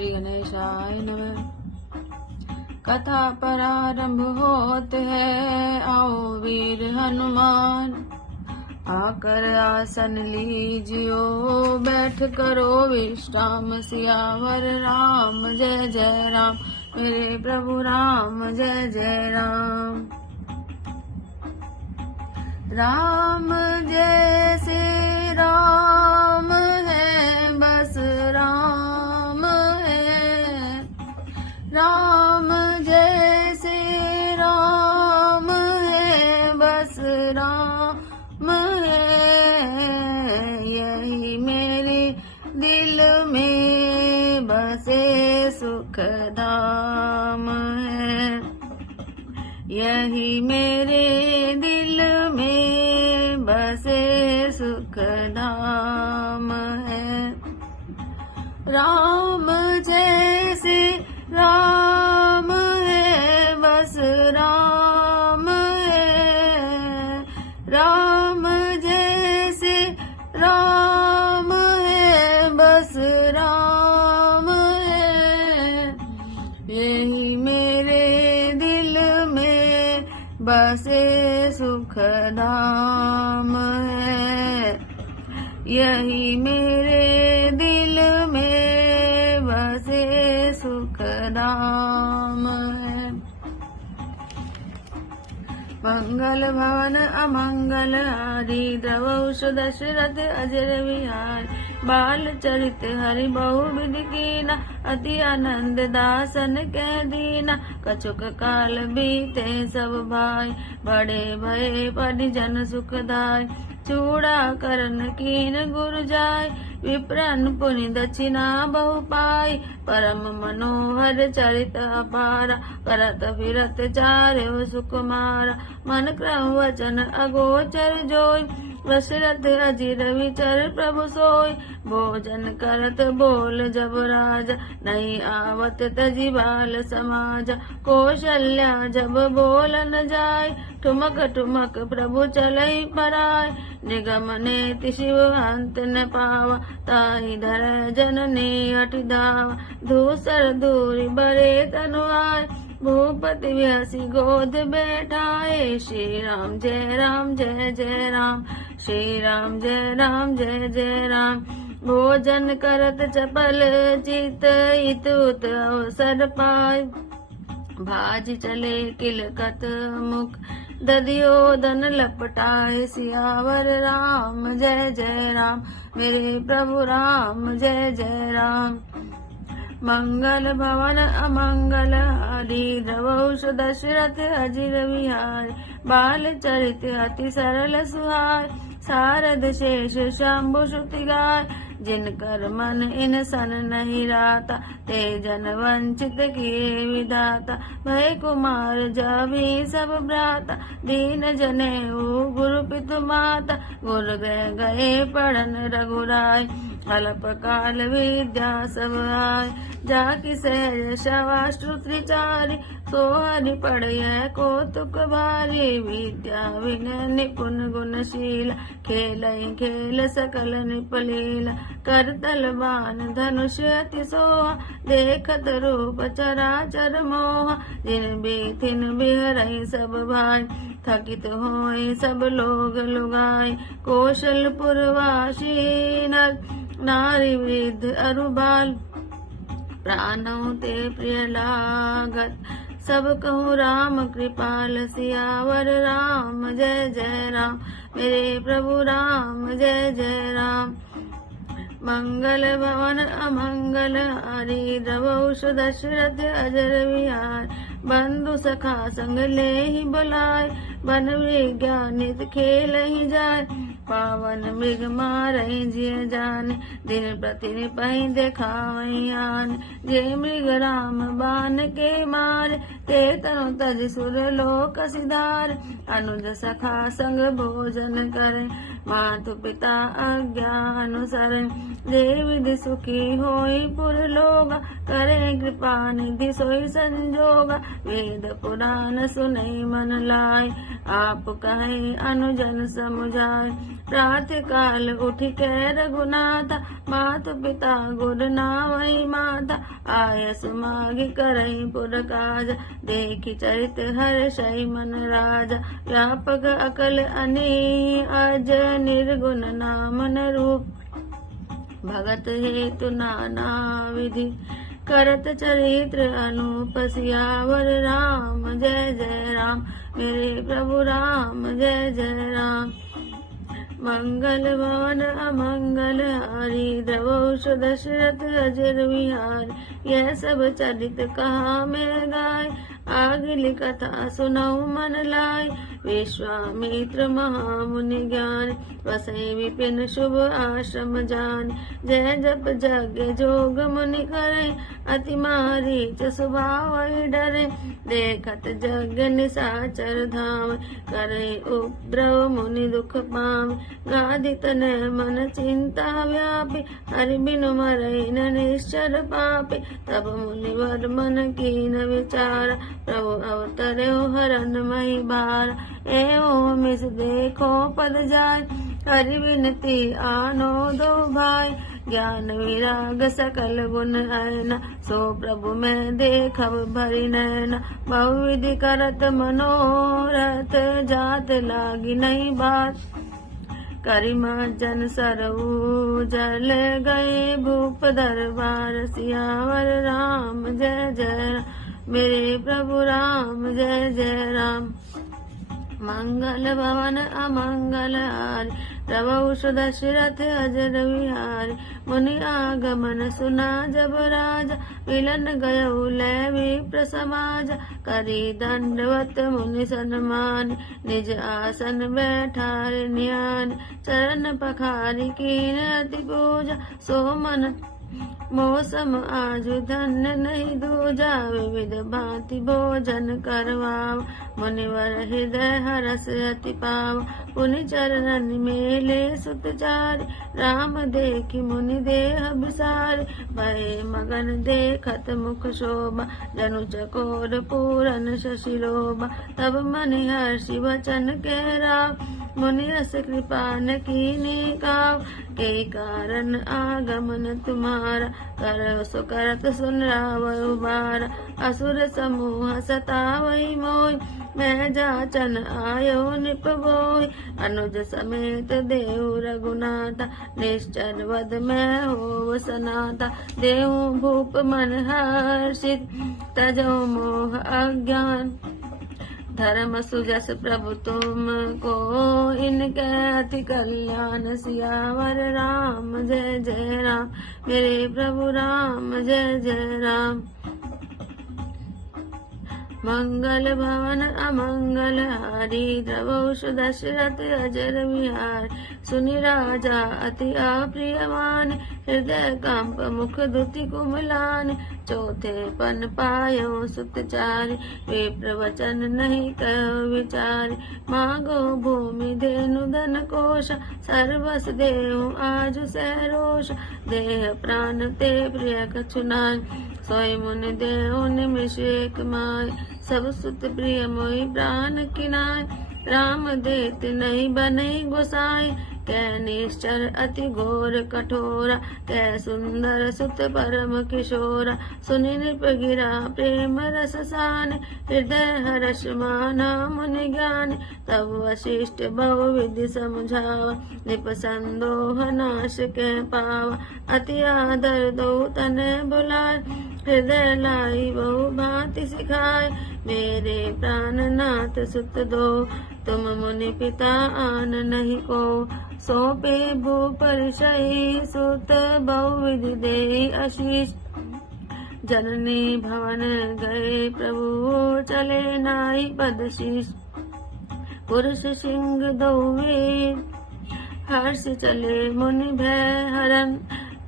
श्री गणेशाय नमः। कथा प्रारंभ होत है, आओ वीर हनुमान, आकर आसन लीजियो, बैठ करो विश्राम। सियावर राम जय जय राम, मेरे प्रभु राम जय जय राम। राम जैसे राम है, बस राम है। राम जैसे राम है, बस राम है। यही मेरे दिल में बसे सुख धाम है। यही मेरे दिल में बसे सुख धाम है। राम जैसे राम है, बस राम है। राम जैसे राम है, बस राम है। यही मेरे दिल में बसे सुख धाम है। यही मेरे दिल में बसे सुख धाम है। मंगल भवन अमंगल हारी, द्रवौष दशरथ अजर विहार। बाल चरित हरि बहुविध कीना, अति आनंद दासन कह दीना। कछुक काल बीते सब भाई, बड़े भय परिजन सुखदाय। चूड़ा करन कीन गुरु जाय, विप्रन पुनि दक्षिणा बहु पाई। परम मनोहर चरित अपारा, करत फिरत चार्यो सुकुमारा। मन क्रम वचन अगोचर जोई, दशरथ अजिर विचर प्रभु सोई। भोजन करत बोल जब राजा, नहीं आवत तजी बाल समाजा। कौशल्या जब बोल न जाय, ठुमक ठुमक प्रभु चलई पराय। निगम नेति शिव अंत न पावा, ताहि धर जननी हठि धावा। धूसर दूरि बरे तनु आय, भूपति व्यासी गोद बैठाए। श्री राम जय राम जय जय राम, श्री राम जय राम जय जय राम। भोजन करत चपल चित, इतुत अवसर पाय। भाज चले किलकत मुख, दधियोदन लपटाए। सियावर राम जय जय राम, मेरे प्रभु राम जय जय राम। मंगल भवन अमंगल हारी, द्रवौष दशरथ अजिर विहार। बाल चरित अति सरल सुहाय, सारद शेष शंभु श्रुति गाय। जिनकर मन इन सन नहीं राता, ते जन वंचित किए विधाता। भय कुमार जभी सब भ्राता, दीन जने गुरु पितु माता। गुरु गए गए पढ़न रघुराय, अल्प काल विद्या सब आय। जाकि सहज शवाष्ट्र त्रिचारी, सो हरि पढ़िय कौतुक भारी। विद्या विनय निपुण गुणशील, खेलई खेल सकल निपलीला। करतल बाण धनुष अति सोहा, देखत रूप चराचर मोहा। जिन बीथिन बिहरई सब भाई, थकित होए सब लोग लुगाई। कौशलपुरवासी नर नारी वृद्ध अरु बाल, प्राणों ते प्रिय लागत। सब कहूँ राम कृपाल। सियावर राम जय जय राम, मेरे प्रभु राम जय जय राम। मंगल भवन अमंगल हारी, द्रवौष दशरथ अजर विहार। बंधु सखा संग ले ही बुलाए, बन विज्ञानित खेल ही जाए। पावन मृग मारई जिय जाने, दिन प्रतिदिन पही देखावई आन। जे मृग राम बान के मारे, ते तनु तज सुर लोक सिधार। अनुज सखा संग भोजन करे, मातु पिता आज्ञा अनुसरण। जे विधि सुखी होई पुर लोग, करे कृपा निधि सोई संजोगा, वेद पुराण सुनई मन लाय, आप कहे अनुजन समुझाय। प्रातः काल उठ के रघुनाथा, मातु पिता गुरु नावई माता, आयस मागी करई पुर काज, देखि चरित हर्षई मन राजा। व्यापक अकल अनेक अज निर्गुण नाम न रूप, भगत हेतु नाना विधि, करत चरित्र अनूप सियावर राम जय जय राम, मेरे प्रभु राम जय जय राम। मंगल भवन अमंगल हारी, द्रवौष दशरथ अजर विहारी, यह सब चरित कहा मैं गाय, आगली कथा सुनऊ मन लाय। विश्वामित्र महामुनि ज्ञान, वसई विपिन शुभ आश्रम जान, जय जप यज्ञ जोग मुनि करे, अति मारीच स्वभाव डरे, देखत यज्ञ निशाचर धाम, करे उपद्रव मुनि दुख पावे, गादि तनय मन चिंता व्यापी, हरि बिनु मरई न निश्चर पापी। तब मुनिवर मन कीन विचार, प्रभु अवतरे हरन मही बार, एवं मिस देखो पद जाय, हरि विनती आनो दो भाई, ज्ञान विराग सकल गुण ऐना, सो प्रभु मैं देखब भरि नैना, बहुविधि करत मनोरथ, जात लागी नहीं बात, करिमा जन सरऊ जल गए, भूप दरबार सियावर राम जय जय राम, मेरे प्रभु राम जय जय राम। मंगल भवन अमंगल हारी, द्रवौष दशरथ अजर विहारी, मुनि आगमन सुना जब राजा, मिलन गयऊ लय विप्र समाज, करी दंडवत मुनि सन्मान, निज आसन बैठार न्यान, चरण पखारी कीन अति पूजा, सो मन मौसम आजु धन्य नहीं दूजा, विविध भांति भोजन करवाव, मुनिवर हृदय हरस अति पाव, पुनि चरणन मेले सुत चारि, राम देखि मुनि देह बिसारि, भय मगन देखत मुख शोभा, जनु चकोर पूरन शशि लोभा, तब मनि हर्षि वचन कह राव, मुनि रस कृपा न कीनी काव, के कारण आगमन तुम्हारा, कर सो करत सुन रावण बारा, असुर समूह सतावई मोय, मैं जाचन आयो निप बोय, अनुज समेत देव रघुनाथा, निश्चर वद मैं हो सनाथा, देव भूप मन हर्षित, तजो मोह अज्ञान, धर्म सुजस प्रभु तुम को, इनके अति कल्याण, सियावर राम जय जय राम, मेरे प्रभु राम जय जय राम। मंगल भवन अमंगल हारी, द्रवौष दशरथ अजर विहार, सुनि राजा अति अप्रियमान, हृदय कंप मुख दुति कुमलान, चौथे पन पायो सुत चारि, विप्र वचन नहीं कहो विचारि, मांगो भूमि धेनु धन कोश, सर्वस देहु आजु सहरोष, देह प्राण ते प्रिय कछु नाय, सोई मुनि देहु निमिष एक माय, सब सुत प्रिय मोहि प्राण किनाय, राम देत नहीं बनै गोसाई, कै निश्चर अति घोर कठोरा, कै सुंदर सुत परम किशोरा, सुनि नृप गिरा प्रेम रस सान, हृदय हर्ष माना मुनि ज्ञान, तब वशिष्ठ बहुविधि समझावा, निप संदोह नाश के पावा, अति आदर दो तने बुलाए, हृदय लाई बहु भांति सिखाए, मेरे प्राणनाथ सुत दो, तुम मुनि पिता आन नहीं को, सौंपे भूप ऋषि सुत बहुविधि दे आशीष, जननी भवन गए प्रभु चले नाई पद शीश, पुरुष सिंह दो वीर, हर्ष चले मुनि भय हरन,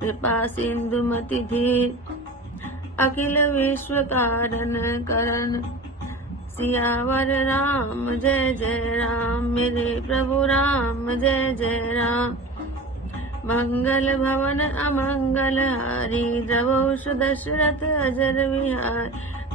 कृपा सिंधु मति धीर, अखिल विश्व कारण करन, सियावर राम जय जय राम, मेरे प्रभु राम जय जय राम। मंगल भवन अमंगल हारी द्रवौ दशरथ अजर विहार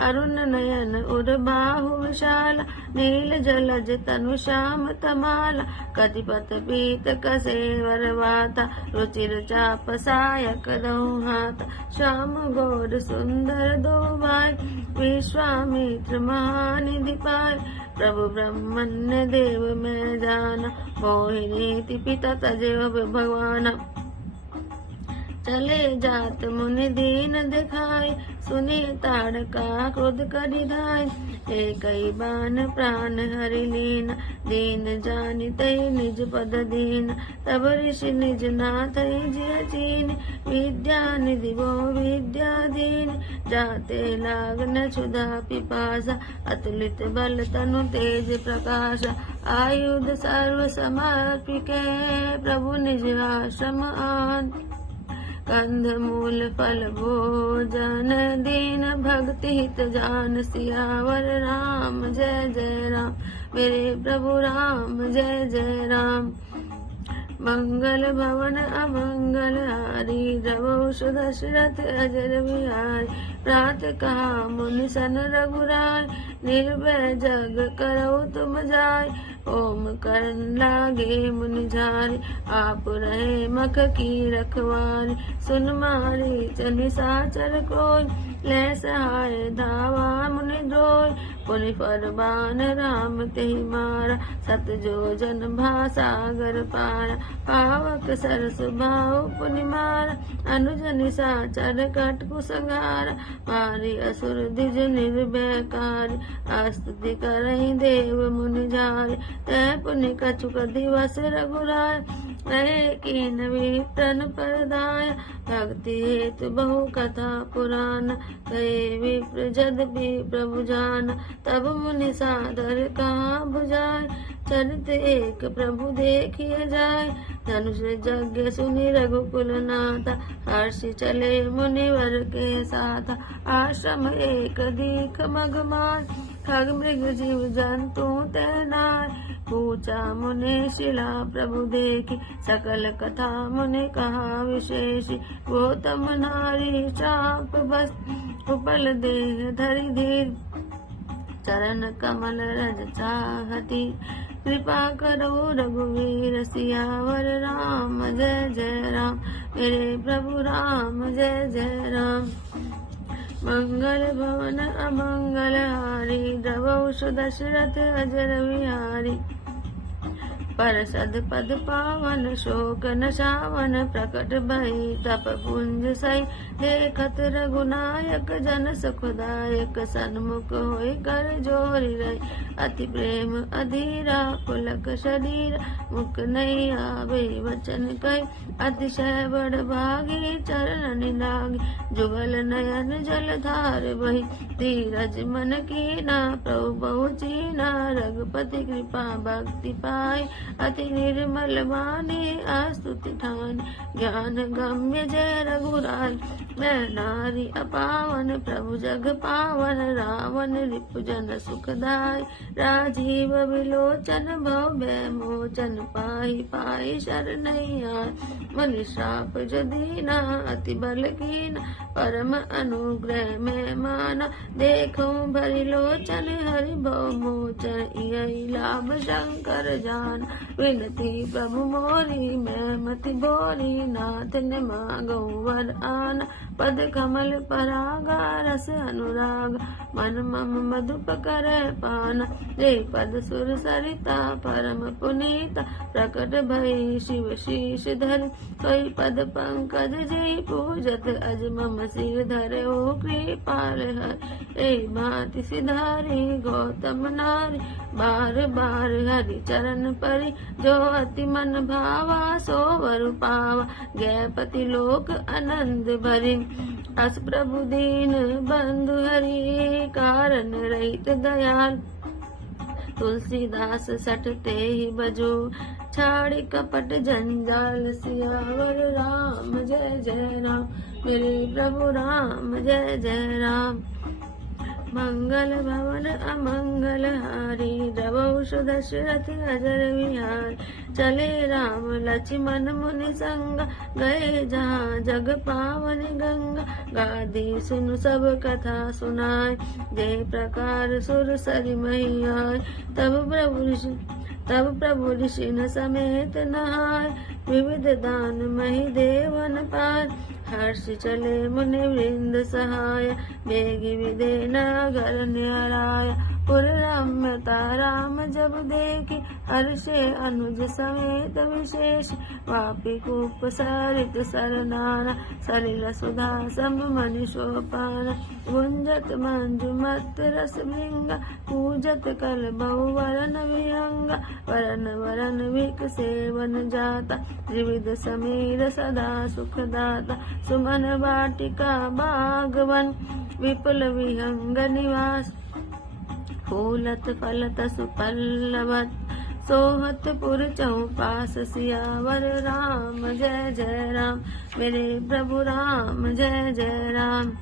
अरुण नयन उर बाहु विशाल नील जलज तनु श्याम तमाला कतिपत पीत कसेवर वाता रुचिर चाप सायक दहु हाथ श्याम गौर सुंदर दो भाई विश्वामित्र महानिधि पाय प्रभु ब्रह्मण्य देव मैं जाना मोहिनी पिता तजेव भगवान चले जात मुनि दीन दिखाई सुने ताड़का क्रोध करि धाय कई बान प्राण हरि लीन दीन जानि तई निज पद दीन तब ऋषि निज नाथ जिय चीन विद्या निधि वो विद्या दीन जाते लागन क्षुधा पिपासा अतुलित बल तनु तेज प्रकाश आयुध सर्व समर्पिके प्रभु निज आश्रम आन कंध मूल फल भोजन दीन भक्ति हित जान सियावर राम जय जय राम मेरे प्रभु राम जय जय राम मंगल भवन अमंगल हारी द्रवौ दशरथ अजर विहारी प्रात कहा मुनि सन रघुराय निर्भय जग करौ तुम जाय ओम करन लागे मुनि झारी आप रहे मख की रखवारी सुन मारी चनि साचर कोय ले सहाय धावा मुनि द्रोय पुनि फरमान राम तेहि मारा सत जो जन भासागर पारा पावक सरस भाव पुनि मारा अनुज निशाचर कट कुसंगारा मारी असुर द्विज निर्भयकारी आस्तुति करहि देव मुनि झारी तै पुनि कछुक दिवस रघुराय रहे कीन विप्रन परदाय भक्ति हेतु बहु कथा पुराण कहे विप्र जदपि प्रभु जान तब मुनि सादर कहा बुझाय चरित एक प्रभु देखिए जाय धनुष यज्ञ सुनि रघुकुल नाथा हर्षि चले मुनिवर के साथ आश्रम एक दीख मगमान खग मृग जीव जंतु तैनाय पूछा मुनि शिला प्रभु देखी सकल कथा मुनि कहा विशेष गौतम नारी चाप बस उपल देह धरि धीर चरण कमल रज चाहती कृपा करो रघुवीर सियावर राम जय जय राम मेरे प्रभु राम जय जय राम मंगल भवन अमंगल हारी द्रवौ दशरथ अजर विहारी परसद पद पावन शोक नशावन प्रकट भई तप पुंज सई देखत रघुनायक जन सुखदायक सन्मुख होई कर जोरी रही अति प्रेम अधीरा पुलक शरीर मुख नहीं आवे वचन कई अतिशय बड़ भागी चरण लागी जुगल नयन जल धार बही धीरज मन कीना प्रभु बहु चीना रघुपति कृपा भक्ति पाई अति निर्मल वाणी आस्तुति ठान ज्ञान गम्य जय रघुराय मैं नारी अपावन प्रभु जग पावन रावण रिपुजन सुखदाय राजीव विलोचन भव्य मोचन पाहि पाहि शरणैया मनि श्राप जो दीना अति बल कीना परम अनुग्रह में माना देखो भरि लोचन हरि भव मोचन यही लाभ शंकर जान विनती प्रभु मोरी मैं मति बोरी नाथ ने मांगो वर आना पद कमल परागा रस अनुराग मन मम मधुप करे पाना रे पद सुर सरिता परम पुनीता प्रकट भई शिव शीश धर कोई पद पंकज जय पूजत अज मम सिर धरे ओ कृपाल हर ए भांति सिधारी गौतम नारी बार बार हरि चरण परि जो अति मन भावा सो वर पावा गैपति लोक आनंद भरी अस प्रभु दीन बंधु हरि कारण रहित दयाल तुलसीदास सटते ही बजो छाड़ी कपट जंजाल सियावर राम जय जय राम मेरे प्रभु राम जय जय राम मंगल भवन अमंगल हारी द्रवौष दशरथ अजर विहार चले राम लक्ष्मण मुनि संग गए जहाँ जग पावन गंगा गादी सुन सब कथा सुनाए जय प्रकार सुर सरि मही आए तब प्रभु ऋषि न समेत नहाय विविध दान मही देवन पार हर्ष चले मुनि वृंद सहाय बेगी विदे नगर न्याराय पुर रम्यता राम जब देखी हर्षे अनुज समेत विशेष वापी कूप सरित सरनाना सलिल सुधा सम मणि सोपान गुंजत मंजु मत रस भृंगा पूजत कल बहु वरन विहंगा वरन वरन विक सेवन जाता त्रिविध समीर सदा सुखदाता सुमन वाटिका बागवन विपुल विहंग निवास फूलत फलत सुपल्लवत सोहत पुर चौपास सियावर राम जय जय राम मेरे प्रभु राम जय जय राम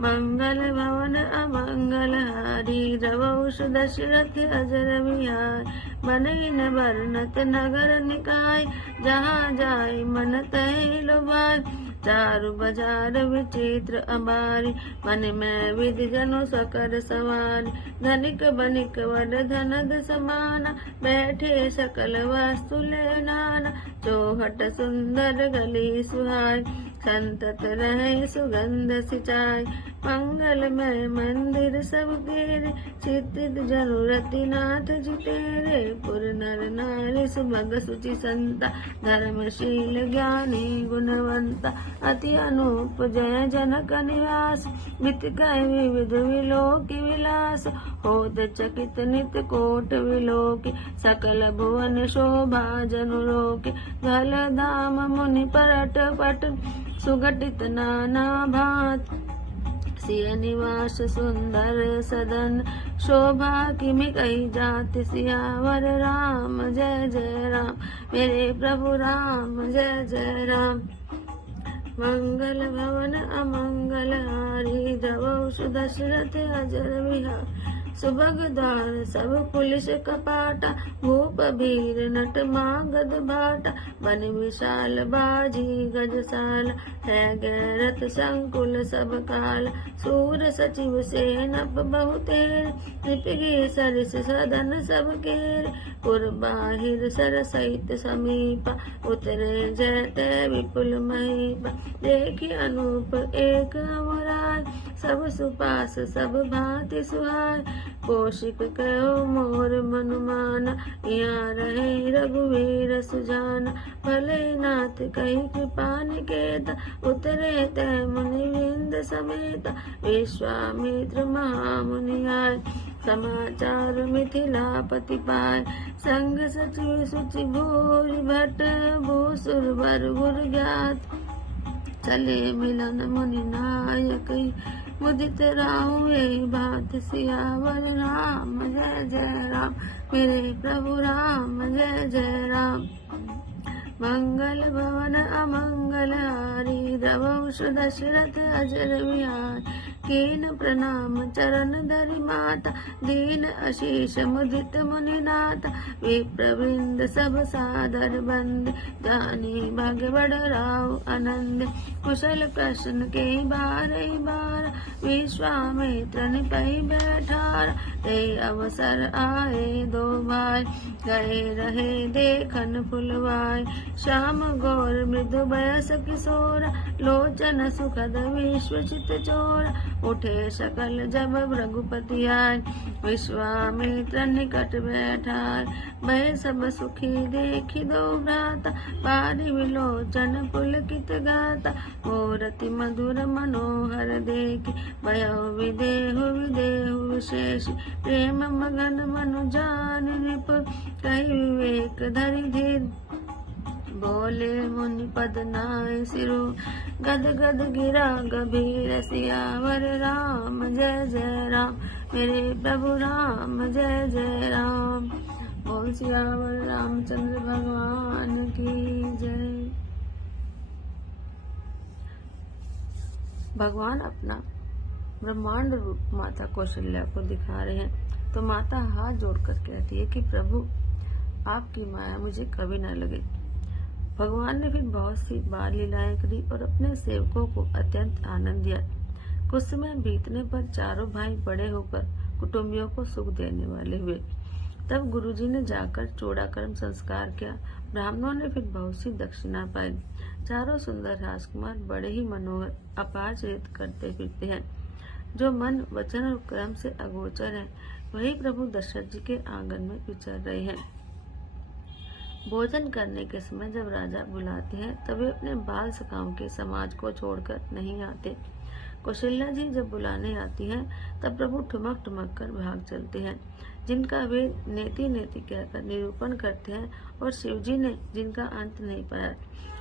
मंगल भवन अमंगल हारी द्रवौष दशरथ अजर विहार बनई न वर्णत नगर निकाय जहाँ जाय मन तय लुभाय चारु बाजार विचित्र अबारी मन में विधि जनु सकर सवारी धनिक बनिक वड धनद समाना बैठे सकल वस्तु ले नाना चौहट सुंदर गली सुहाय संतत रहे सुगंध सिंचाई मंगलमय मंदिर सब तेरे चित्तित जरूरति नाथ जी तेरे पुर नर नारी सुभग सुचि संता धर्मशील ज्ञानी गुणवंता अति अनूप जय जनक निवास वित कह विविध विलोकी विलास होत चकित नित कोट विलोकी सकल भुवन शोभा जनुलोकी धल धाम मुनि परट पट सुघटित नाना भात सिय निवास सुंदर सदन शोभा किमि कही जात सियावर राम जय जय राम मेरे प्रभु राम जय जय राम मंगल भवन अमंगल हारी द्रवौष दशरथ अजर विहार सुभग द्वार सब पुलिस कपाटा भूप भीर नट मागध भाटा बन विशाल बाजी गजसाल है गैरत संकुल सब काल सूर सचिव सेनप बहुतेर निपगी सरिस सदन सब केर पुर बाहिर सर सहित समीपा उतरे जयते विपुल महीपा देखी अनूप एक अमराय सब सुपास सब भांति सुहाय कौशिक कहो मोर मनुमाना यहाँ रहे रघुवीर सुजाना भले नाथ कही कृपा निकेता उतरे तय मुनि वृंद समेता विश्वामित्र महामुनि आए समाचार मिथिलापति पाए संग सचिव सुचि भूरि भट्ट भूसुर वर गुर ज्ञात चले मिलन मुनि नायक मुदित राहु यही बात सियावर राम जय जय राम मेरे प्रभु राम जय जय राम मंगल भवन अमंगल हारी द्रवौष दशरथ अजर विहार कीन प्रणाम चरण धरि माता दीन आशीष मुदित मुनिनाथ विप्रवृंद सब सादर बंद जानी भाग्य बड़ राव आनंद कुशल प्रश्न के बार विश्वामित्र निपहि बैठार ते अवसर आए दो भाई गए रहे देखन फुलवाय श्याम गौर मृदु बयस किशोर लोचन सुखद विश्वचित चोर उठे सकल जब रघुपति आए विश्वामित्र निकट बैठार भय सब सुखी देखी दो भ्राता पारि विलोचन पुलकित गाता मूरति मधुर मनोहर देखी भयो विदेहु विदेहु विशेष प्रेम मगन मनु जान निपुर कही विवेक धरि धीर बोले मुनि पद नाय सिरु गद गद गिरा गभीर सियावर राम जय जय राम मेरे प्रभु राम जय जय राम। बोल सियावर रामचंद्र भगवान की जय। भगवान अपना ब्रह्मांड रूप माता कौशल्या को दिखा रहे हैं, तो माता हाथ जोड़कर कहती है कि प्रभु आपकी माया मुझे कभी न लगे। भगवान ने फिर बहुत सी बाल लीलाएं करी और अपने सेवकों को अत्यंत आनंद दिया। कुछ समय बीतने पर चारों भाई बड़े होकर कुटुंबियों को सुख देने वाले हुए। तब गुरुजी ने जाकर चूड़ाकर्म संस्कार किया। ब्राह्मणों ने फिर बहुत सी दक्षिणा पाई। चारों सुंदर राजकुमार बड़े ही मनोहर अपार चरित्र करते फिरते हैं। जो मन वचन और कर्म से अगोचर है, वही प्रभु दशरथ जी के आंगन में विचर रहे हैं। भोजन करने के समय जब राजा बुलाते हैं, तब वे अपने बाल सखाओं के समाज को छोड़कर नहीं आते। कौशल्या जी जब बुलाने आती हैं, तब प्रभु ठुमक ठुमक कर भाग चलते हैं, जिनका वे नेति नेति कहकर निरूपण करते हैं। और शिव जी ने जिनका अंत नहीं पाया,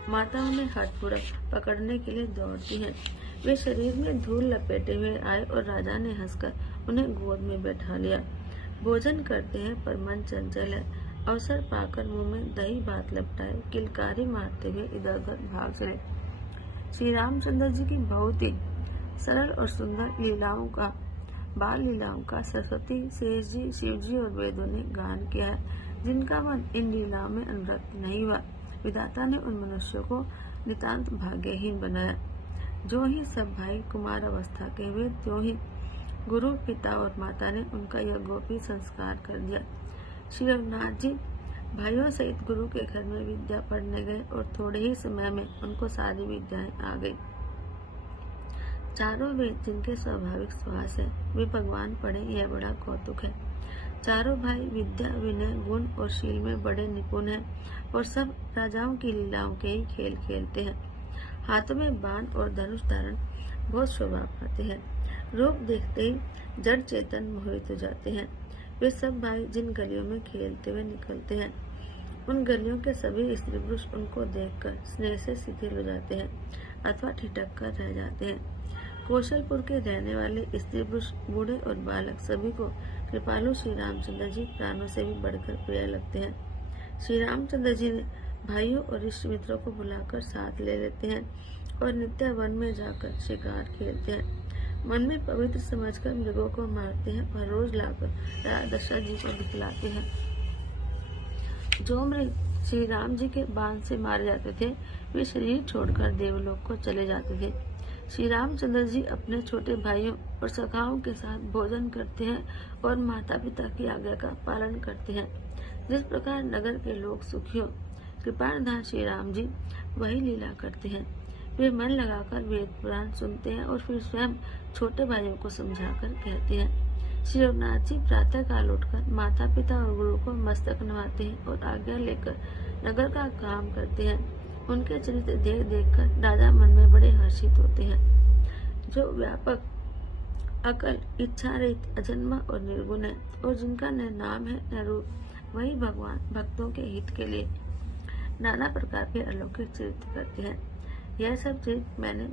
माता उन्हें हठपूर्वक पकड़ने के लिए दौड़ती हैं। वे शरीर में धूल लपेटे हुए आए और राजा ने हंसकर उन्हें गोद में बैठा लिया। भोजन करते हैं पर मन चंचल है। अवसर पाकर मुंह में दही भात लपटाए किलकारी मारते हुए इधर उधर भाग चले। श्री रामचंद्र जी की बहुत ही सरल और सुंदर लीलाओं का, बाल लीलाओं का सरस्वती, शेष जी, शिव जी और वेदों ने गान किया है। जिनका मन इन लीलाओं में अनुरक्त नहीं हुआ, विधाता ने उन मनुष्यों को नितांत भाग्यहीन बनाया। जो ही सब भाई कुमार अवस्था के हुए, त्यों ही गुरु, पिता और माता ने उनका यह गोपी संस्कार कर दिया। श्री रघुनाथ जी भाइयों सहित गुरु के घर में विद्या पढ़ने गए और थोड़े ही समय में उनको सारी विद्याएं आ गई। चारों वेद जिनके स्वाभाविक श्वास है, वे भगवान पढ़े, यह बड़ा कौतुक है। चारों भाई विद्या, विनय, गुण और शील में बड़े निपुण हैं और सब राजाओं की लीलाओं के ही खेल खेलते हैं। हाथों में बाण और धनुष धारण बहुत शोभा पाते हैं। रूप देखते ही जड़ चेतन मोहित हो जाते हैं। वे सब भाई जिन गलियों में खेलते हुए निकलते हैं, उन गलियों के सभी स्त्री पुरुष उनको देखकर स्नेह से शिथिल हो जाते हैं अथवा ठिठक कर रह जाते हैं। कौशलपुर के रहने वाले स्त्री पुरुष, बूढ़े और बालक सभी को कृपालु श्री रामचंद्र जी प्राणों से भी बढ़कर प्रिय लगते हैं। श्री रामचंद्र जी ने भाइयों और इष्ट मित्रों को बुलाकर साथ ले लेते हैं और नित्य वन में जाकर शिकार खेलते हैं। मन में पवित्र समझकर मृगों को मारते हैं और रोज लाकर राजा दशरथ जी को दिखलाते हैं। जो मृग श्री राम जी के बाण से मारे जाते थे, वे शरीर छोड़कर देवलोक को चले जाते थे। श्री रामचंद्र जी अपने छोटे भाइयों और सखाओं के साथ भोजन करते हैं और माता पिता की आज्ञा का पालन करते हैं। जिस प्रकार नगर के लोग सुखी हो, कृपानिधान श्री राम जी वही लीला करते हैं। वे मन लगाकर वेद पुराण सुनते हैं और फिर स्वयं छोटे भाइयों को समझाकर कहते हैं। श्री रघुनाथ जी प्रातः काल उठकर माता पिता और गुरु को मस्तक नवाते हैं और आज्ञा लेकर नगर का काम करते हैं। उनके चरित्र देख देखकर राजा मन में बड़े हर्षित होते हैं। जो व्यापक, अकल, इच्छा रहित, अजन्मा और निर्गुण है और जिनका न नाम है न रूप, वही भगवान भक्तों के हित के लिए नाना प्रकार के अलौकिक चरित्र करते हैं। यह सब चरित्र मैंने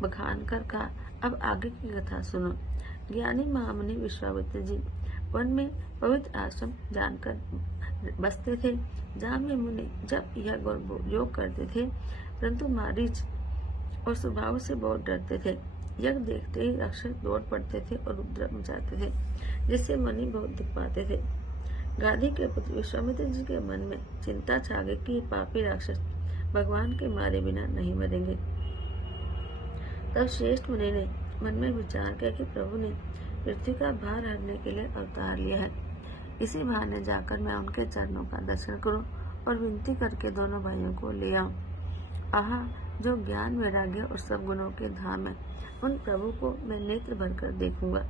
बखान कर कहा। अब आगे की कथा सुनो। ज्ञानी महामुनि विश्वामित्र जी वन में पवित्र आश्रम जानकर बसते थे, जहाँ वे मुनि जब यज्ञ योग करते थे, परंतु मारीच और स्वभाव से बहुत डरते थे। यज्ञ देखते ही राक्षस दौड़ पड़ते थे और उपद्रव मचाते थे, जिससे मुनि बहुत दुख पाते थे। गाधी के पुत्र विश्वामित्र जी के मन में चिंता छा गई कि पापी राक्षस भगवान के मारे बिना नहीं मरेंगे। तब श्रेष्ठ मुनि ने मन में विचार किया कि प्रभु ने पृथ्वी का भार हरने के लिए अवतार लिया है। इसी बहाने जाकर मैं उनके चरणों का दर्शन करूं और विनती करके दोनों भाइयों को ले आऊं। आहा, जो ज्ञान, वैराग्य और सब गुणों के धाम है, उन प्रभु को मैं नेत्र भरकर देखूंगा।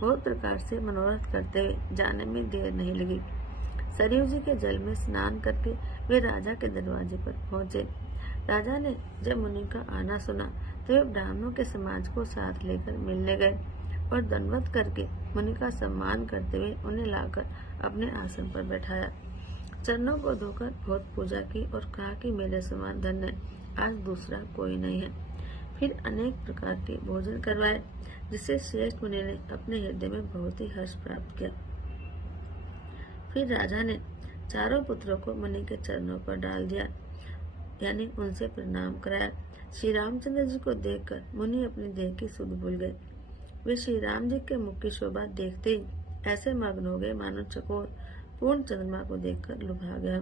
बहुत प्रकार से मनोरथ करते हुए जाने में देर नहीं लगी। सरयू जी के जल में स्नान करके वे राजा के दरवाजे पर पहुंचे। राजा ने जब मुनि का आना सुना तो वे ब्राह्मणों के समाज को साथ लेकर मिलने गए और दंडवत करके मुनि का सम्मान करते हुए उन्हें लाकर अपने आसन पर बैठाया। चरणों को धोकर बहुत पूजा की और कहा कि मेरे समान धन्य आज दूसरा कोई नहीं है। फिर अनेक प्रकार के भोजन करवाए, जिससे श्रेष्ठ मुनि ने अपने हृदय में बहुत ही हर्ष प्राप्त किया। फिर राजा ने चारों पुत्रों को मुनि के चरणों पर डाल दिया, यानी उनसे प्रणाम कराया। श्री रामचंद्र जी को देखकर मुनि अपनी देह की सुध भूल गए। वे श्री राम जी के मुख की शोभा देखते ही ऐसे मग्न हो गए मानो चकोर पूर्ण चंद्रमा को देखकर लुभा गया।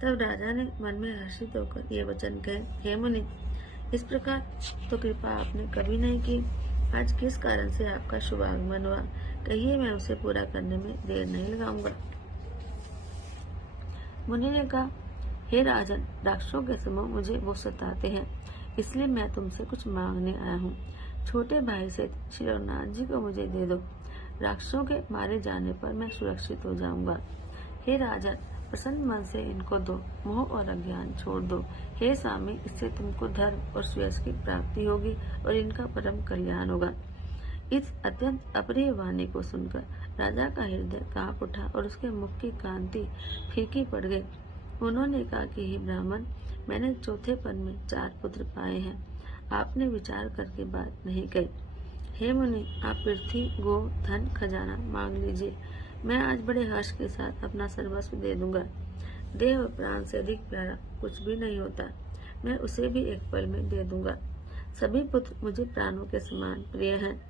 तब राजा ने मन में हर्षित होकर ये वचन कहे, हे मुनि, इस प्रकार तो कृपा आपने कभी नहीं की। आज किस कारण से आपका शुभागमन हुआ, कहिए, मैं उसे पूरा करने में देर नहीं लगाऊंगा। मुनि ने कहा, हे राजन, राक्षसों के समूह मुझे वो सताते हैं, इसलिए मैं तुमसे कुछ मांगने आया हूँ। छोटे भाई से श्री रघुनाथ जी को मुझे दे दो। राक्षसों के मारे जाने पर मैं सुरक्षित हो जाऊंगा। हे राजन, प्रसन्न मन से इनको दो, मोह और अज्ञान छोड़ दो। हे स्वामी, इससे तुमको धर्म और श्रेयस की प्राप्ति होगी और इनका परम कल्याण होगा। इस अत्यंत अप्रिय वाणी को सुनकर राजा का हृदय कांप उठा और उसके मुख की कांति फीकी पड़ गई। उन्होंने कहा कि हे ब्राह्मण, मैंने चौथेपन में 4 पुत्र पाए हैं। आपने विचार करके बात नहीं कही। हे मुनि, आप पृथ्वी, गो, धन, खजाना मांग लीजिए। मैं आज बड़े हर्ष के साथ अपना सर्वस्व दे दूंगा। देह और प्राण से अधिक प्यारा कुछ भी नहीं होता, मैं उसे भी एक पल में दे दूंगा। सभी पुत्र मुझे प्राणों के समान प्रिय हैं,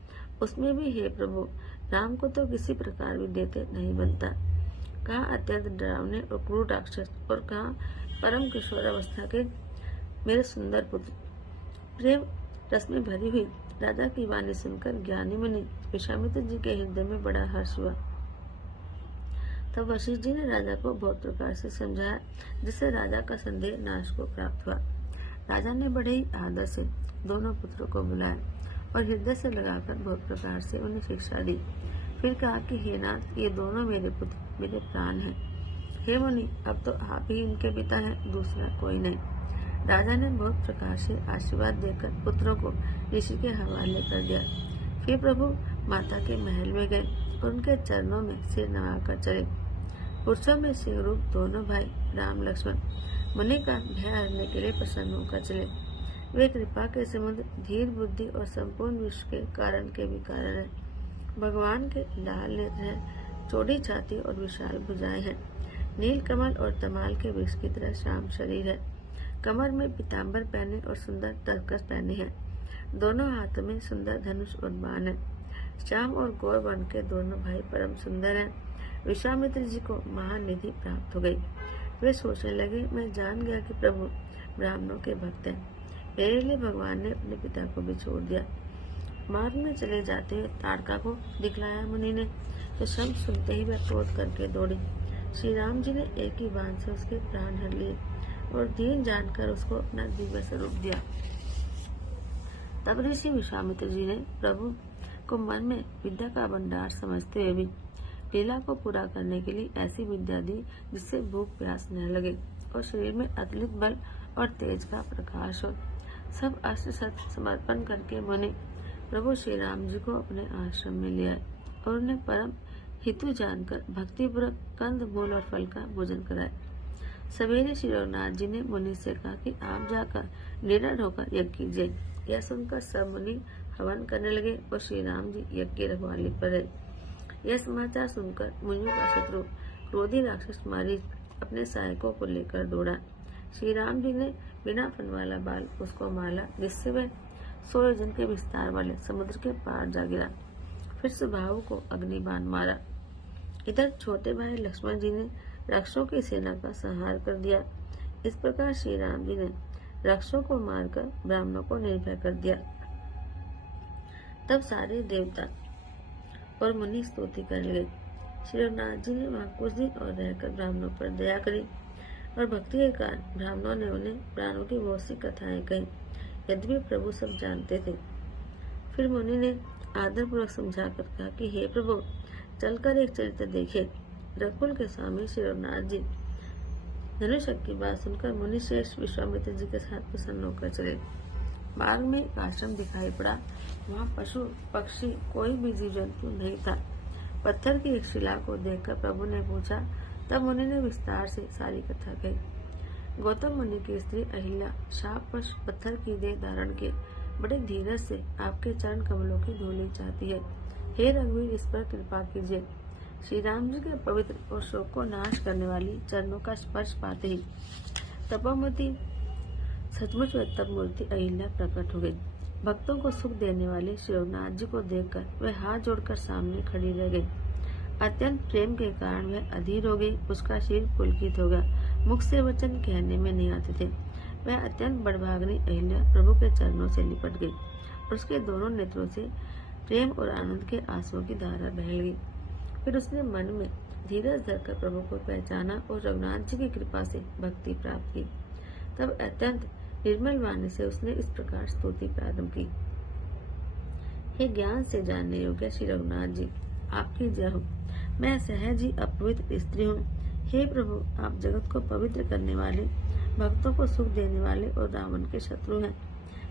उसमें भी हे प्रभु, राम को तो किसी प्रकार भी देते नहीं बनता। कहा अत्यंत डरावने और क्रूर राक्षस, और कहा परम किशोर अवस्था के मेरे सुंदर पुत्र। प्रेम रस में भरी हुई राजा की वाणी सुनकर ज्ञानी मुनि विश्वामित्र जी के हृदय में बड़ा हर्ष हुआ। तब वशिष्ठ जी ने राजा को बहुत प्रकार से समझाया, जिससे राजा का संदेह नाश को प्राप्त हुआ। राजा ने बड़े ही आदर से दोनों पुत्रों को बुलाया और हृदय से लगाकर बहुत प्रकार से उन्हें शिक्षा दी। फिर कहा कि हे नाथ, ये दोनों मेरे पुत्र, मेरे प्राण हैं। हे मुनि, अब तो आप ही इनके पिता हैं, दूसरा कोई नहीं। राजा ने बहुत प्रकार से आशीर्वाद देकर पुत्रों को ऋषि के हवाले कर दिया। फिर प्रभु माता के महल में गए और उनके चरणों में सिर नवाकर चले। पुरुषों में सिंह रूप दोनों भाई राम लक्ष्मण मुनि का भय हरने के लिए प्रसन्न होकर चले। वे कृपा के समुद्र, धीर बुद्धि और संपूर्ण विश्व के कारण के भी कारण है। भगवान के लाल नेत्र हैं, चौड़ी छाती और विशाल भुजाएं हैं। नील कमल और तमाल के वृक्ष की तरह श्याम शरीर है। कमर में पीताम्बर पहने और सुंदर तरकस पहने हैं। दोनों हाथों में सुंदर धनुष और बाण है। श्याम और गौर वर्ण के दोनों भाई परम सुंदर हैं। विश्वामित्र जी को महानिधि प्राप्त हो गई। वे सोचने लगे, मैं जान गया कि प्रभु ब्राह्मणों के भक्त हैं। मेरे लिए भगवान ने अपने पिता को भी छोड़ दिया। मार्ग में चले जाते हुए ताड़का को दिखलाया मुनि ने, तो शब्द सुनते ही वह क्रोध करके दौड़ी। श्री राम जी ने एक ही बाण से उसके प्राण हर लिए और दीन जानकर उसको अपना दिव्य स्वरूप दिया। तब ऋषि विश्वामित्र जी ने प्रभु को मन में विद्या का भंडार समझते हुए भी लीला को पूरा करने के लिए ऐसी विद्या दी जिससे भूख प्यास न लगे और शरीर में अतुलित बल और तेज का प्रकाश हो। सब अस्त्र शस्त्र समर्पण करके मुनि प्रभु श्री राम जी को अपने आश्रम में ले आए और उन्हें परम हितु जानकर भक्तिपूर्वक कंद, मूल और फल का भोजन कराए। सवेरे श्री रघुनाथ जी ने मुनि से कहा कि आप जाकर निडर होकर यज्ञ कीजिए। यह सुनकर सब मुनि हवन करने लगे और श्री राम जी यज्ञ की रखवाली पर रहे। यह समाचार सुनकर मुनियों का शत्रु क्रोधी राक्षस मारीच अपने सहायकों को लेकर दौड़ा। श्री राम जी ने बिना फन वाला बाल उसको मारा, जिससे वह 100 योजन के विस्तार वाले समुद्र के पार जा गिरा। फिर सुबाहु को अग्निबाण मारा। इधर छोटे भाई लक्ष्मण जी ने राक्षसों की सेना का संहार कर दिया। इस प्रकार श्री राम जी ने राक्षसों को मारकर ब्राह्मणों को निर्भय कर दिया। तब सारे देवता और मुनि स्तुति करने लगे। श्री रघुनाथ जी ने वहाँ कुछ दिन और रहकर ब्राह्मणों पर दया करी और भक्ति के कारण ब्राह्मणों ने उन्हें प्राणों की बहुत सी कथाएं कही, यद्यपि प्रभु सब जानते थे। फिर मुनि ने आदरपूर्वक समझाकर कहा कि हे प्रभु, चलकर एक चरित्र देखे। रघुकुल के स्वामी श्री रघुनाथ जी धनुषक की बात सुनकर मुनि श्रेष्ठ विश्वामित्र जी के साथ प्रसन्न होकर चले। मार्ग में एक आश्रम दिखाई पड़ा। वहाँ पशु पक्षी कोई भी जीव जंतु नहीं था। पत्थर की एक शिला को देखकर प्रभु ने पूछा। तब मुनि ने विस्तार से सारी कथा कही। गौतम मुनि की स्त्री अहिल्या शापवश पत्थर की देह धारण के बड़े धीरज से आपके चरण कमलों की धूलि चाहती है। हे रघुवीर, इस पर कृपा कीजिए। श्री राम जी के पवित्र और शोक को नाश करने वाली चरणों का स्पर्श पाते ही तपोमती सचमुच में तप मूर्ति अहिल्या प्रकट हो गई। भक्तों को सुख देने वाले श्री रघुनाथ जी को देखकर वह हाथ जोड़कर सामने खड़ी रह गई। अत्यंत प्रेम के कारण वह अधीर हो गई। उसका शरीर पुलकित हो गया। मुख से वचन कहने में नहीं आते थे। वह अत्यंत बड़भागनी अहिल्या प्रभु के चरणों से लिपट गई और उसके दोनों नेत्रों से प्रेम और आनंद के आंसुओं की धारा बह गई। फिर उसने मन में धीरज धरकर प्रभु को पहचाना और रघुनाथ जी की कृपा से भक्ति प्राप्त की। तब अत्यंत निर्मल वाणी से उसने इस प्रकार स्तुति प्रारंभ की। हे ज्ञान से जानने योग्य श्री रघुनाथ जी, आपकी जय हो। मैं सहज ही अपवित्र स्त्री हूँ। हे प्रभु, आप जगत को पवित्र करने वाले, भक्तों को सुख देने वाले और रावण के शत्रु हैं।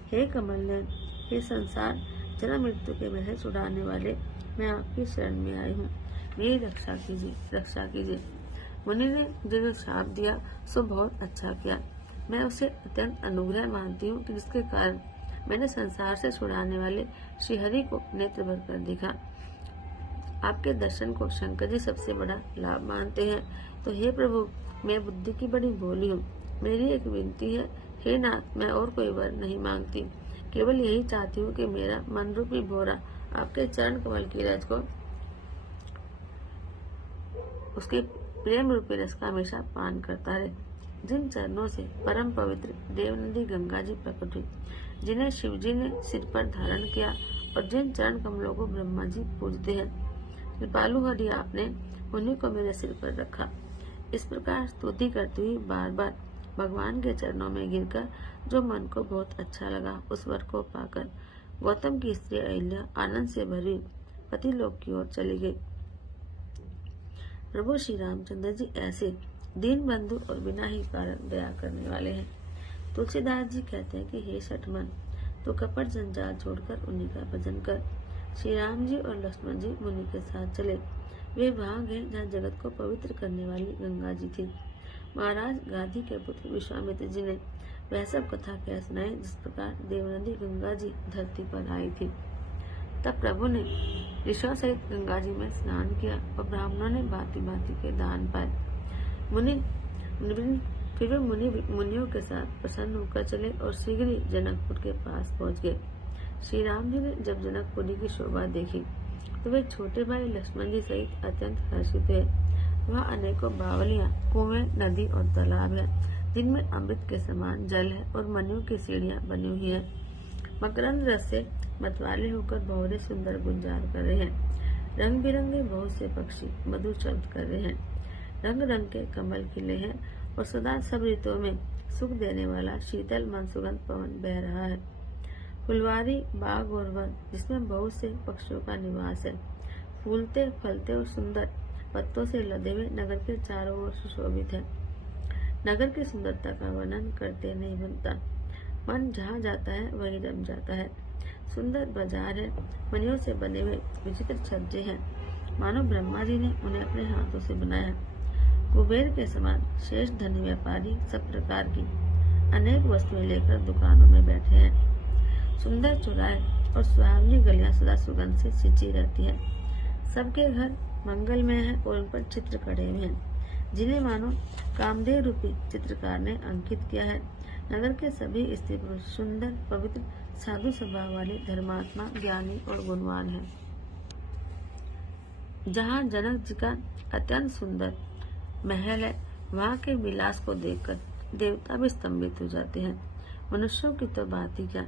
हे कमल नयन, हे संसार जन्म मृत्यु के वह छुड़ाने वाले, मैं आपकी शरण में आई हूँ। मेरी रक्षा कीजिए, रक्षा कीजिए। मुनि ने जो शाप दिया सो बहुत अच्छा किया। मैं उसे अत्यंत अनुग्रह मानती हूँ कि जिसके कारण मैंने संसार से छुड़ाने वाले श्री हरि को नेत्र भर कर देखा। आपके दर्शन को शंकर जी सबसे बड़ा लाभ मानते हैं। तो हे प्रभु, मैं बुद्धि की बड़ी भोली हूँ। मेरी एक विनती है, हे नाथ, मैं और कोई वर नहीं मांगती, केवल यही चाहती हूँ कि मेरा मन रूपी भोरा आपके चरण कमल की रज को, उसके प्रेम रूपी रस का हमेशा पान करता रहे। जिन चरणों से परम पवित्र देवनदी गंगा जी प्रकट हुई, जिन्हें शिव जी ने सिर पर धारण किया और जिन चरण कमलों को ब्रह्मा जी पूजते हैं, कृपालु हरि आपने उन्हीं को मेरे सिर पर रखा। इस प्रकार स्तुति करती हुई बार बार भगवान के चरणों में गिरकर जो मन को बहुत अच्छा लगा, उस वर को पाकर गौतम की स्त्री अहिल्या आनंद से भरी पति लोक की ओर चली गई। प्रभु श्री रामचंद्र जी ऐसे दीन बंधु और बिना ही कारण दया करने वाले हैं। तुलसीदास जी कहते हैं कि हे शठमन, तो कपट जंजाल छोड़कर उन्हीं का भजन कर। श्री राम जी और लक्ष्मण जी मुनि के साथ चले। वे वहां गए जहाँ जगत को पवित्र करने वाली गंगा जी थी। महाराज गाधी के पुत्र विश्वामित्र जी ने वह सब कथा कह सुनाई जिस प्रकार देवनदी गंगा जी धरती पर आई थी। तब प्रभु ने ऋषियों सहित गंगा जी में स्नान किया और ब्राह्मणों ने भांति भांति के दान पाए। फिर वे मुनियों के साथ प्रसन्न होकर चले और शीघ्र ही जनकपुर के पास पहुंच गए। श्री राम जी ने जब जनकपुरी की शोभा देखी तो वे छोटे भाई लक्ष्मण जी सहित अत्यंत हर्षित हुए। वहाँ अनेकों बावलियां, कुएं, नदी और तालाब है, जिनमें अमृत के समान जल है और मनियों की सीढ़ियां बनी हुई है। मकरंद रस से मतवाले होकर भौरे सुंदर गुंजार कर रहे हैं। रंग बिरंगे बहुत से पक्षी मधुर शब्द कर रहे हैं। रंग रंग के कमल खिले हैं और सदा सब ऋतुओं में सुख देने वाला शीतल मन सुगंध पवन बह रहा है। फुलवारी, बाग और वन जिसमें बहुत से पक्षियों का निवास है, फूलते फलते और सुंदर पत्तों से लदे हुए नगर के चारों ओर सुशोभित है। नगर की सुंदरता का वर्णन करते नहीं बनता। मन जहाँ जाता है वही रम जाता है। सुंदर बाजार है, मणियों से बने हुए विचित्र छज्जे हैं, मानो ब्रह्मा जी ने उन्हें अपने हाथों से बनाया। कुबेर के समान शेष धनी व्यापारी सब प्रकार की अनेक वस्तुएं लेकर दुकानों में बैठे हैं। सुंदर चौराहे और सुहावनी गलियां सदा सुगंध से सिंची रहती है। सबके घर मंगलमय हैं और उन पर चित्र कढ़े हुए हैं, जिन्हें मानो कामदेव रूपी चित्रकार ने अंकित किया है। नगर के सभी स्त्री पुरुष सुंदर, पवित्र, साधु स्वभाव वाले, धर्मात्मा, ज्ञानी और गुणवान हैं। जहाँ जनक जी का अत्यंत सुंदर महल है, वहाँ के विलास को देखकर देवता भी स्तंभित हो जाते हैं। मनुष्यों की तो बात ही क्या।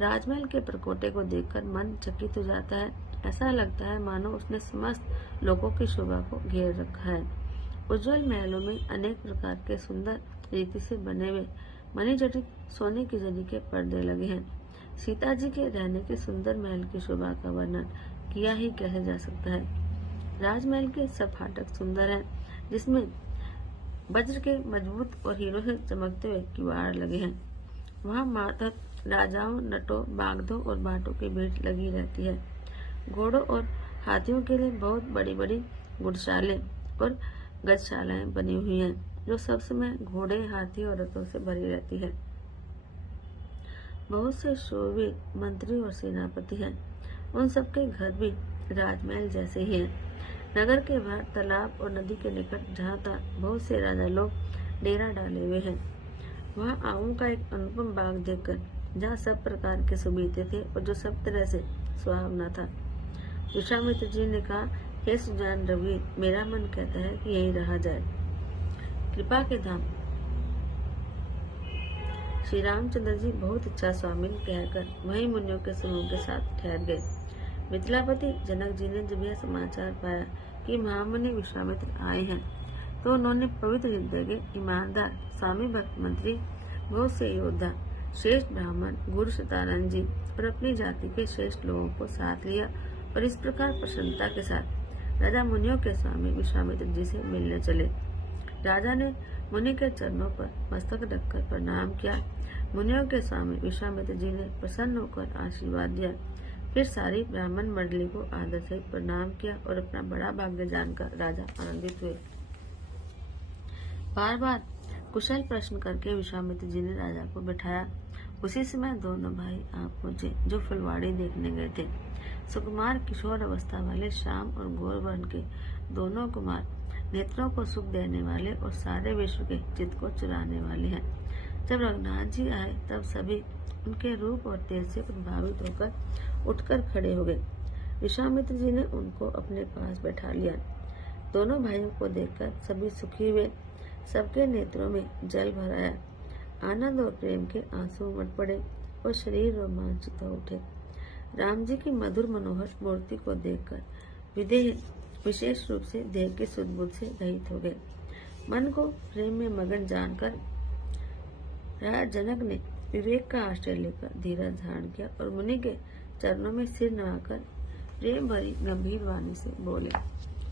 राजमहल के प्रकोटे को देखकर मन चकित हो जाता है। ऐसा लगता है मानो उसने समस्त लोगों की शोभा को घेर रखा है। उज्जवल महलों में अनेक प्रकार के सुंदर रीति से बने हुए मणिजटित सोने की जरी के पर्दे लगे हैं। सीता जी के रहने के सुंदर महल की शोभा का वर्णन किया ही कैसे जा सकता है। राजमहल के सब फाटक सुंदर हैं, जिसमें वज्र के मजबूत और हीरों से चमकते हुए किवाड़ लगे हैं। वहाँ मातहत राजाओं, नटों, बागधों और बाटों की भीड़ लगी रहती है। घोड़ों और हाथियों के लिए बहुत बड़ी बड़ी गुड़शालें और गजशालाएं बनी हुई हैं, जो सब समय घोड़े, हाथी और रथों से भरी रहती है। बहुत से शोभित मंत्री और सेनापति हैं। उन सबके घर भी राजमहल जैसे ही हैं। नगर के बाहर तालाब और नदी के निकट जहाँ तक बहुत से राजा लोग डेरा डाले हुए हैं। वहाँ आमों का एक अनुपम बाग देखकर जहाँ सब प्रकार के सुबीते थे और जो सब तरह से सुहावना था। विश्वामित्र जी ने कहा, हे सुजान रवि, मेरा मन कहता है कि यही रहा जाए। कृपा के धाम श्री रामचंद्र जी बहुत इच्छा स्वामी कहकर वही मुनियों के समूह के साथ ठहर गए। मिथिलापति जनक जी ने जब यह समाचार पाया कि महामुनि विश्वामित्र आए हैं, तो उन्होंने पवित्र हृदय के ईमानदार स्वामी भक्त मंत्री, बहुत से योद्धा, श्रेष्ठ ब्राह्मण, गुरु शतानंद जी और अपनी जाति के श्रेष्ठ लोगों को साथ लिया और इस प्रकार प्रसन्नता के साथ राजा मुनियों के स्वामी विश्वामित्र जी से मिलने चले। राजा ने मुनि के चरणों पर मस्तक रखकर प्रणाम किया। मुनियों के स्वामी विश्वामित्र जी ने प्रसन्न होकर आशीर्वाद दिया। फिर सारी ब्राह्मण मंडली को आदर से प्रणाम किया और अपना बड़ा भाग्य जानकर राजा आनंदित हुए। बार बार कुशल प्रश्न करके विश्वामित्र जी ने राजा को बैठाया। उसी समय दोनों भाई आ पहुंचे जो फुलवाड़ी देखने गए थे। सुकुमार किशोर अवस्था वाले श्याम और गौर वर्ण के दोनों कुमार नेत्रों को सुख देने वाले और सारे विश्व के चित्त को चुराने वाले हैं। जब रघुनाथ जी आए तब सभी उनके रूप और तेज से प्रभावित होकर उठकर खड़े हो गए। विश्वामित्र जी ने उनको अपने पास बैठा लिया। दोनों भाइयों को देखकर सभी सुखी हुए। सबके नेत्रों में जल भर आया। आनंद और प्रेम के आंसू उमड़ पड़े और शरीर रोमांचित हो उठे। राम जी की मधुर मनोहर मूर्ति को देखकर विदेह विशेष रूप से देह के सुदबुद से रहित हो गए। मन को प्रेम में मगन जानकर राजा जनक ने विवेक का आश्रय लेकर धीरज धारण किया और मुनि के चरणों में सिर नवाकर प्रेम भरी गंभीर वाणी से बोले,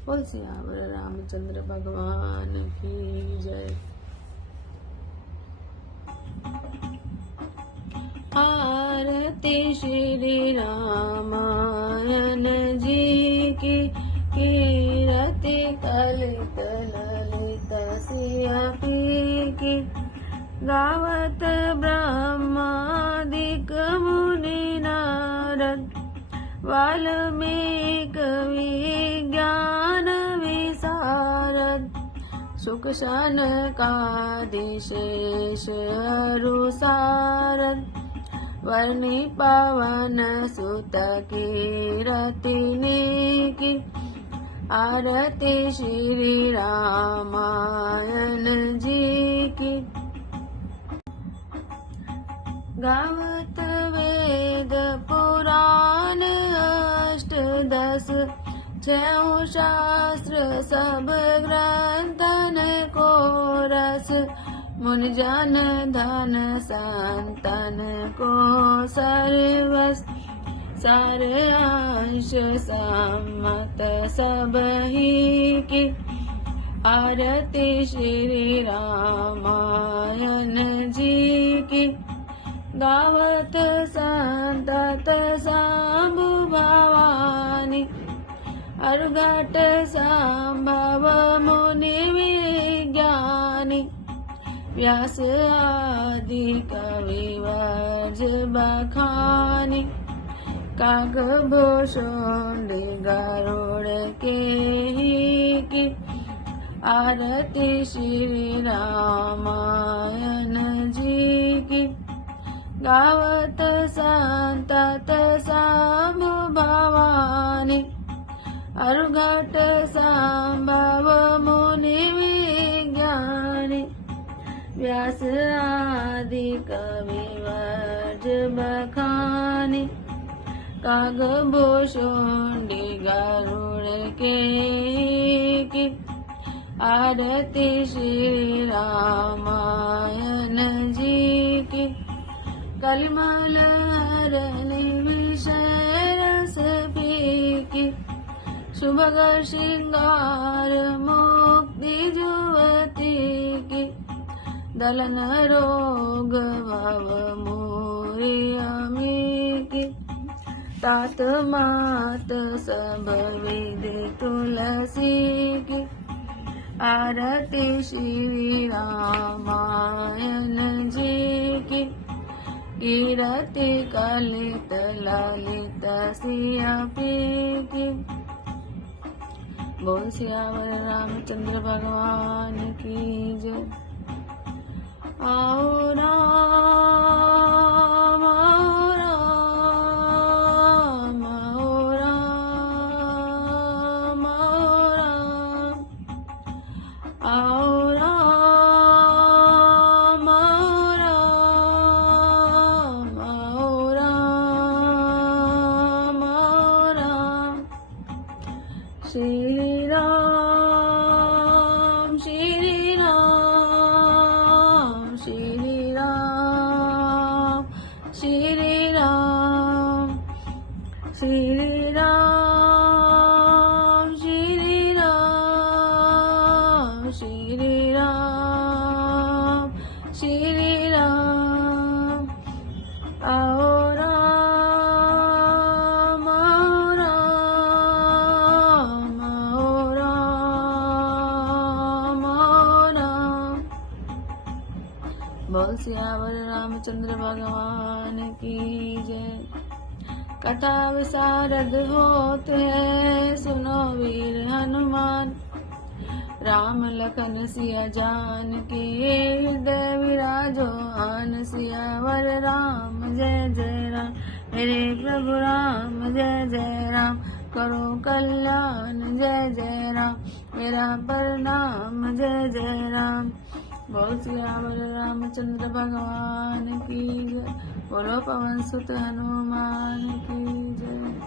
बोल सियावर रामचंद्र भगवान की जय। आरती श्री रामायण जी की, कीरति कलित ललित सिया की। गावत ब्रह्मादिक मुनि नारद, वाल्मीकि विज्ञान विशारद। सुख सनकादि शेष अरुसारद, वर्णि पवन सुत कीरति की। आरती श्री रामायण जी की। गावत वेद पुराण अष्टदश, छह शास्त्र सब ग्रंथन को रस। मुनि जन धन संतन को सर्वस, सार अंश सम्मत सब ही की। आरती श्री रामायण जी की। गावत संतत सांबु भवानी, अर्घट संभव मुनि विज्ञानी। व्यास आदि कविवर्ज बखानी, काकभूषुंड गरुड़ के ही की। आरती श्री रामायण जी की। गावत संतत सांबु भवानी, अर्घट संभव मुनि विज्ञानी। व्यास आदि कविवर्ज बखानी, काकभूषुंड गरुड़ के की। आरती श्री रामायण जी की। कलमल हरनि विषय रस पीकी, शुभग श्रृंगार मुक्ति जुवती की। दलन रोग भव मूरी अमी की। तात मात सब विधि तुलसी की। आरती श्री रामायण जी की। कीरति कलित ललित सिया की। बोल सियावर रामचंद्र भगवान की जय। आओ राम श्री राम श्री राम श्री राम श्री राम श्री राम श्री राम श्री राम श्री राम आओ राम आओ राम आओ राम आओ राम। बोल सियावर रामचंद्र भगवान की जय। कथा विशारद होते हैं सुनो वीर हनुमान, राम लखन सिया जान की हृदय विराजो आन। सियावर राम जय जय राम, मेरे प्रभु राम जय जय राम। करो कल्याण जय जय राम, मेरा प्रणाम जय जय राम। बोल सियावर रामचंद्र भगवान की जय। बोलो पवन सुत हनुमान की जय।